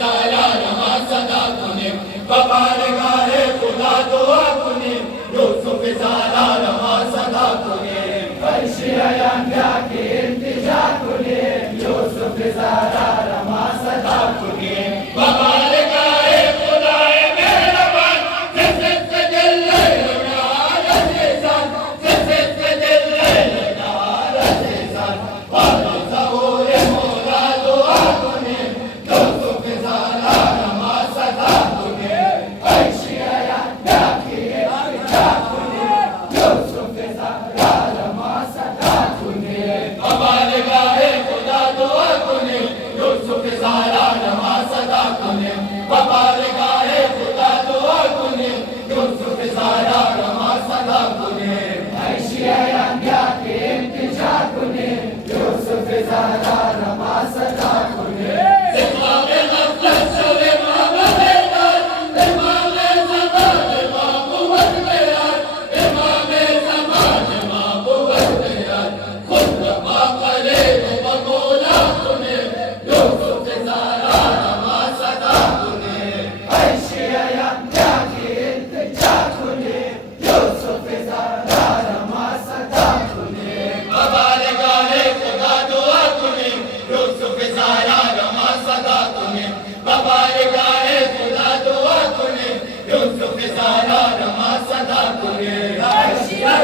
ज़ायार मा सदा कुने बारगाहे खुदा दुआ कुने यूसुफ ज़ायार मा सदा कुने फर्शिया के इंतजा कुने यूसुफ ज़ायार मा सदा कुने बारगाहे खुदाए मेहरबान जैसे तजल्ले नारज़ान जैसे तजल्ले नारज़ान वाले ज़हूर मौला दुआ कुने यूसुफ ज़ायार मा सदा कुने फर्शिया के इंतजा कुने यूसुफ ज़ायार मा सदा कुने बारगाहे खुदा दुआ कुने यूसुफ ज़ायार मा सदा कुने बारगाहे खुदा दुआ कुने यूसुफ ज़ायार मा सदा कुने फर्शिया के इंतजा कुने यूसुफ ज़ायार मा सदा कुने ज़िमामे ग़फ़लत शबे मामलेदार इमामे ज़मान माबूद बेयार इमामे ज़मान माबूद बेयार खुद मा करे मौला कुने यूसुफ ज़ायार मा सदा कुने फर्शिया के इंतजा कुने यूसुफ ज़ायार मा सदा कुने बारगाहे खुदा दुआ कुने यूसुफ ज़ायार मा सदा कुने बारगाहे खुदा दुआ कुने यूसुफ ज़ायार मा सदा कुने फर्शिया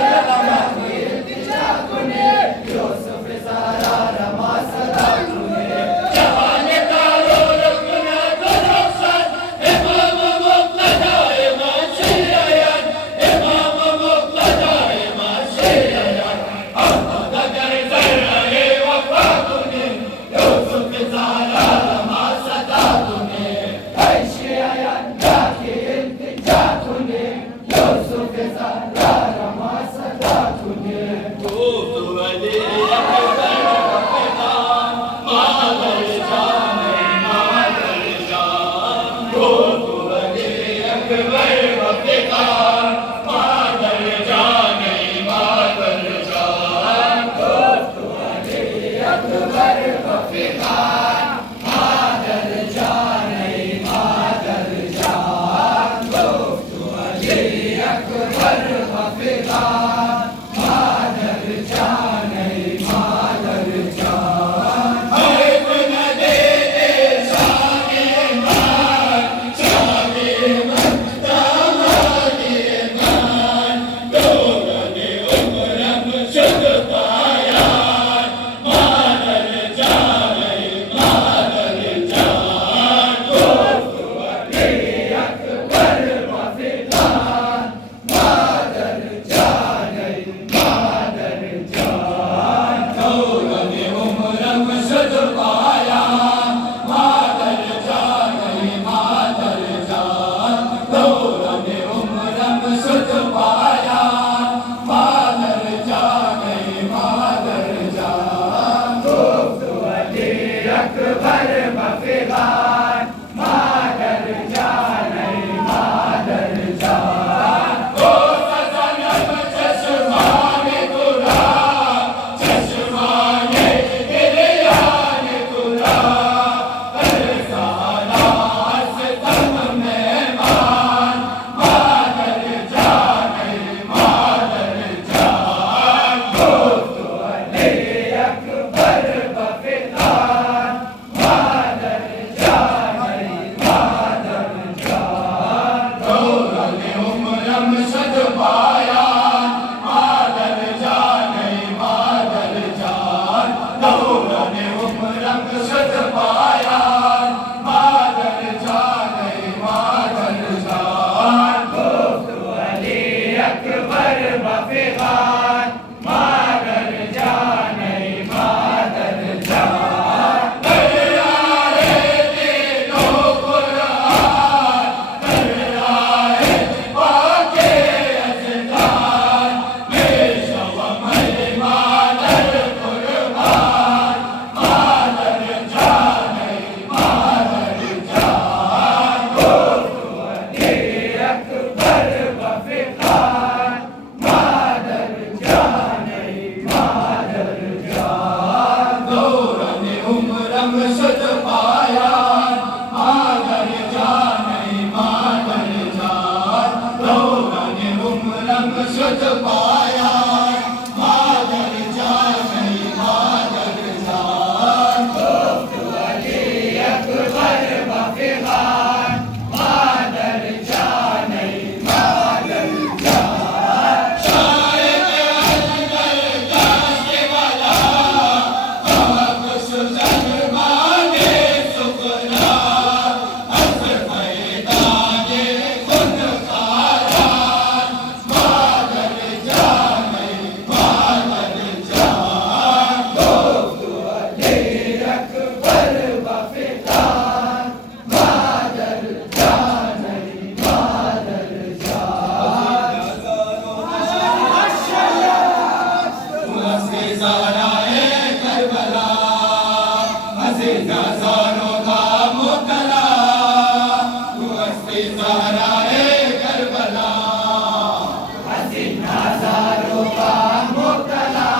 के इंतजा कुने यूसुफ ज़ायार मा सदा कुने जहान कारो रखना गुलशन इमाम मुक़्तदा इमाम शरीयत इमाम मुक़्तदा इमाम शरीयत अहमद अगर ज़र्रे वफ़ा कुने यूसुफ ज़ायार मा सदा कुने फर्शिया के इंतजा कुने यूसुफ ज़ायार मा सदा कुने वली अकबर वफ़ादार मादर जान मादर जान वली अकबर वफ़ादार मादर जान मादर जान वली अकबर वफ़ादार मादर जान मादर जान वली अकबर वफ़ादार मादर जान मादर जान हर्फ न दे दे शाने मान शाने मन दामाने मान दौलते उमरम शुद्ध पाया मादर जान मादर जान वली अकबर वफ़ादार मादर जान मादर जान दौलते उमरम शुद्ध पाया मादर जान मादर जान दौलते उमरम शुद्ध पाया मादर जान मादर जान वली अकबर वफ़ादार मादर जान मादर जान ओ सनम चश्माने तुरा चश्माने गिरियान तुरा अरसाना सितम मेहमान मादर जान मादर जान वली अकबर वफ़ादार नजारों का मुतला तू हस्ती सहराए करबला हसीन नजारों का मुतला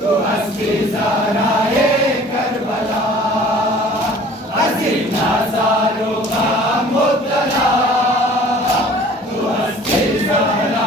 तू हस्ती सहराए करबला हसीन नजारों का मुतला तू हस्ती सहराए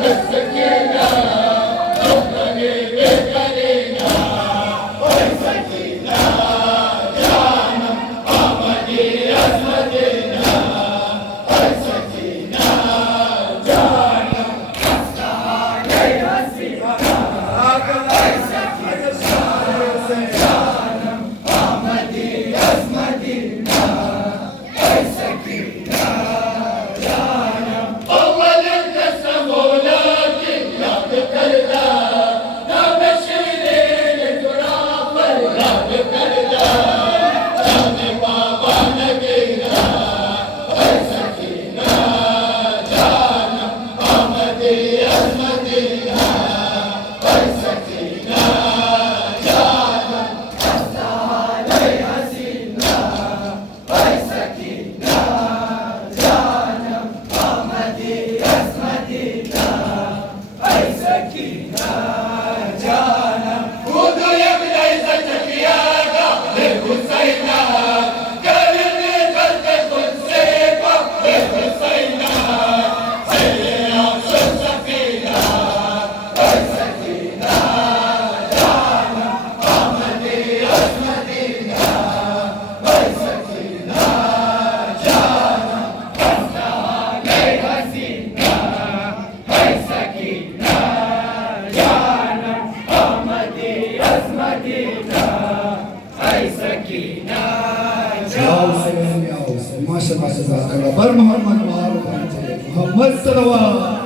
Let's माशाल्लाह, मोहम्मद सल्लल्लाहु